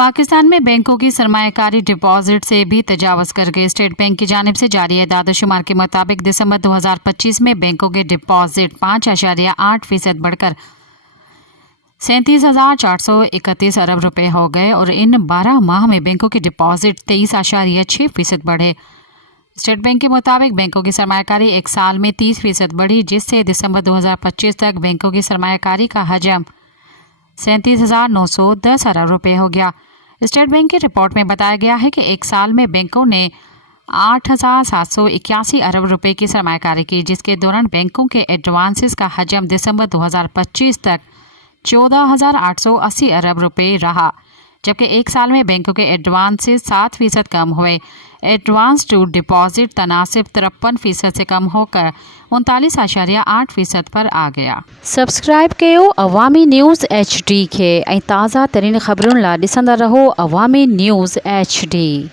पाकिस्तान में बैंकों की सरमायाकारी डिपॉजिट से भी तजावज़ कर गए। स्टेट बैंक की जानिब से जारी एदाद-ओ-शुमार के मुताबिक दिसंबर 2025 में बैंकों के डिपॉजिट 5.8% बढ़कर 37,431 अरब रुपए हो गए और इन 12 माह में बैंकों के डिपॉजिट 23.6% बढ़े। स्टेट बैंक के मुताबिक बैंकों की सरमायाकारी एक साल में 30% बढ़ी, जिससे दिसंबर 2025 तक बैंकों की सरमायाकारी का हजम 37,910 अरब रुपए हो गया। स्टेट बैंक की रिपोर्ट में बताया गया है कि एक साल में बैंकों ने 8,781 अरब रुपए की सरमायाकारी की, जिसके दौरान बैंकों के एडवांसेस का हजम दिसंबर 2025 तक 14,880 अरब रुपए रहा, जबकि एक साल में बैंकों के एडवांसेस 7% कम हुए। एडवांस टू डिपॉजिट तनासिब 53% से कम होकर 39.8% पर आ गया। सब्सक्राइब कयो अवामी न्यूज़ HD के ताज़ा तरीन ख़बरुन ला ॾिसंदा रहो अवामी न्यूज़ HD।